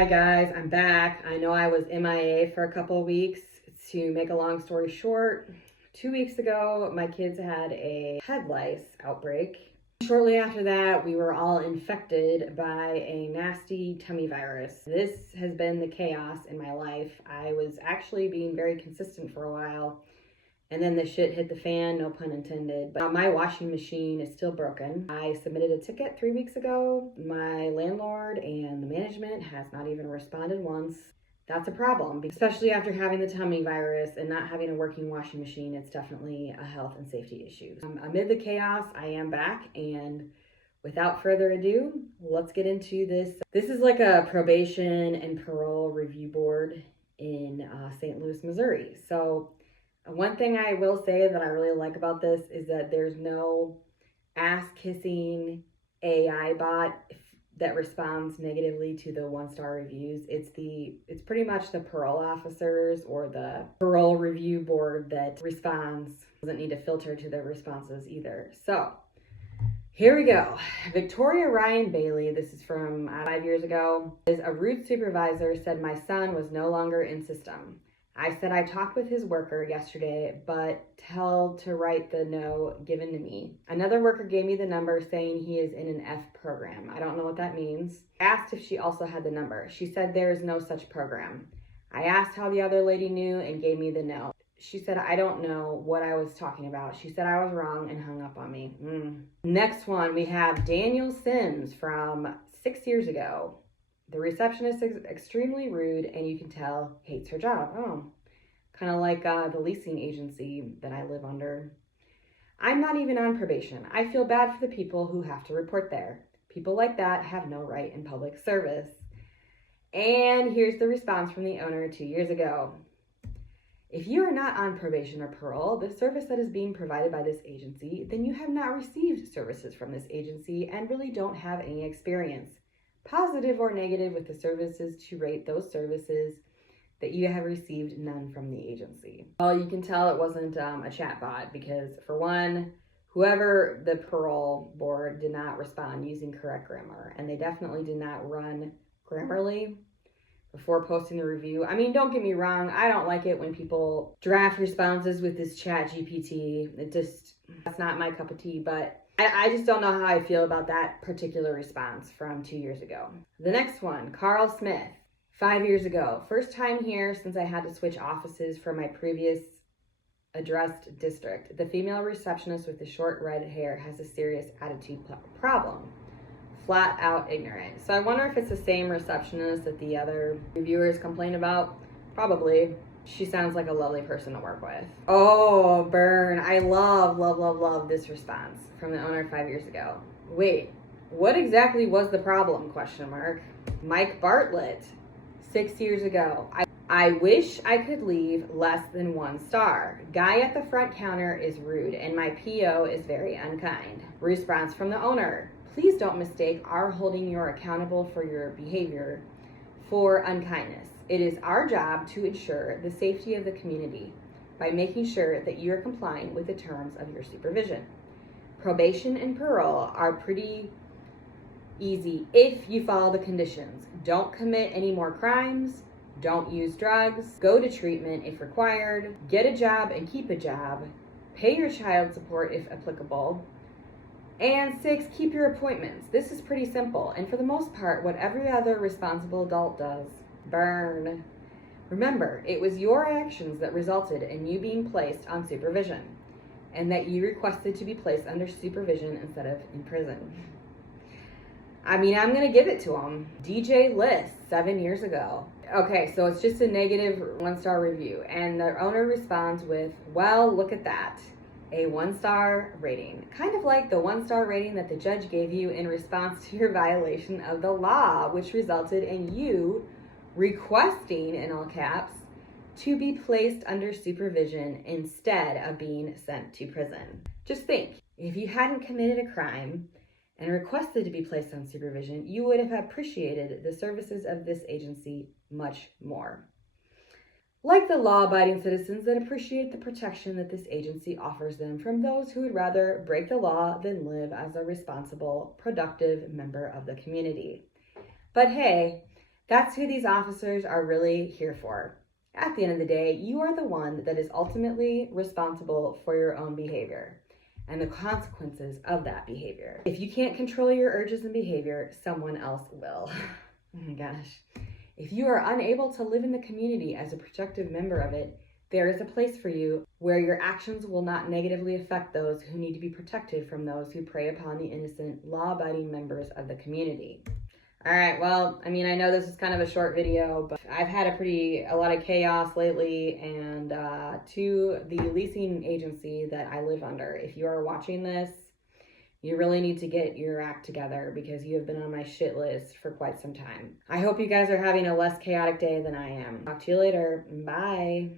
Hi guys, I'm back. I know I was MIA for a couple of weeks. To make a long story short, 2 weeks ago, my kids had a head lice outbreak. Shortly after that, we were all infected by a nasty tummy virus. This has been the chaos in my life. I was actually being very consistent for a while, and then the shit hit the fan, no pun intended. But my washing machine is still broken. I submitted a ticket 3 weeks ago. My landlord and the management has not even responded once. That's a problem, especially after having the tummy virus and not having a working washing machine. It's definitely a health and safety issue. Amid the chaos, I am back, and without further ado, let's get into this. This is like a probation and parole review board in St. Louis, Missouri. So one thing I will say that I really like about this is that there's no ass-kissing AI bot that responds negatively to the one-star reviews. It's pretty much the parole officers or the parole review board that responds. Doesn't need to filter to their responses either. So here we go. Victoria Ryan Bailey, this is from 5 years ago, is a rude supervisor said my son was no longer in system. I said I talked with his worker yesterday, but tell to write the no given to me. Another worker gave me the number saying he is in an F program. I don't know what that means. I asked if she also had the number. She said there is no such program. I asked how the other lady knew and gave me the no. She said I don't know what I was talking about. She said I was wrong and hung up on me. Next one, we have Daniel Sims from 6 years ago. The receptionist is extremely rude and you can tell hates her job. Oh, kind of like the leasing agency that I live under. I'm not even on probation. I feel bad for the people who have to report there. People like that have no right in public service. And here's the response from the owner 2 years ago. If you are not on probation or parole, the service that is being provided by this agency, then you have not received services from this agency and really don't have any experience, positive or negative, with the services to rate those services that you have received none from the agency. Well, you can tell it wasn't a chat bot because, for one, whoever the parole board did not respond using correct grammar, and they definitely did not run Grammarly before posting the review. I mean, don't get me wrong, I don't like it when people draft responses with this chat GPT. That's not my cup of tea, but I just don't know how I feel about that particular response from 2 years ago. The next one, Carl Smith, 5 years ago. First time here since I had to switch offices from my previous addressed district. The female receptionist with the short red hair has a serious attitude problem. Flat out ignorant. So I wonder if it's the same receptionist that the other reviewers complained about. Probably. She sounds like a lovely person to work with. Oh, burn. I love this response from the owner 5 years ago. Wait, what exactly was the problem? ? Mike Bartlett, 6 years ago. I wish I could leave less than 1 star. Guy at the front counter is rude and my PO is very unkind. Response from the owner. Please don't mistake our holding you accountable for your behavior for unkindness. It is our job to ensure the safety of the community by making sure that you are complying with the terms of your supervision. Probation and parole are pretty easy if you follow the conditions. Don't commit any more crimes. Don't use drugs. Go to treatment if required. Get a job and keep a job. Pay your child support if applicable. And 6, keep your appointments. This is pretty simple, and for the most part, what every other responsible adult does. Burn. Remember, it was your actions that resulted in you being placed on supervision, and that you requested to be placed under supervision instead of in prison. I mean, I'm gonna give it to him. DJ List, 7 years ago. Okay, so it's just a negative 1-star review, and the owner responds with, well, look at that. A 1-star rating. Kind of like the 1-star rating that the judge gave you in response to your violation of the law, which resulted in you requesting, in all caps, to be placed under supervision instead of being sent to prison. Just think, if you hadn't committed a crime and requested to be placed on supervision, you would have appreciated the services of this agency much more. Like the law-abiding citizens that appreciate the protection that this agency offers them from those who would rather break the law than live as a responsible, productive member of the community. But hey, That's who these officers are really here for. At the end of the day, you are the one that is ultimately responsible for your own behavior and the consequences of that behavior. If you can't control your urges and behavior, someone else will. Oh my gosh. If you are unable to live in the community as a productive member of it, there is a place for you where your actions will not negatively affect those who need to be protected from those who prey upon the innocent, law-abiding members of the community. All right, well, I mean, I know this is kind of a short video, but I've had a lot of chaos lately, and to the leasing agency that I live under, if you are watching this, you really need to get your act together because you have been on my shit list for quite some time. I hope you guys are having a less chaotic day than I am. Talk to you later. Bye.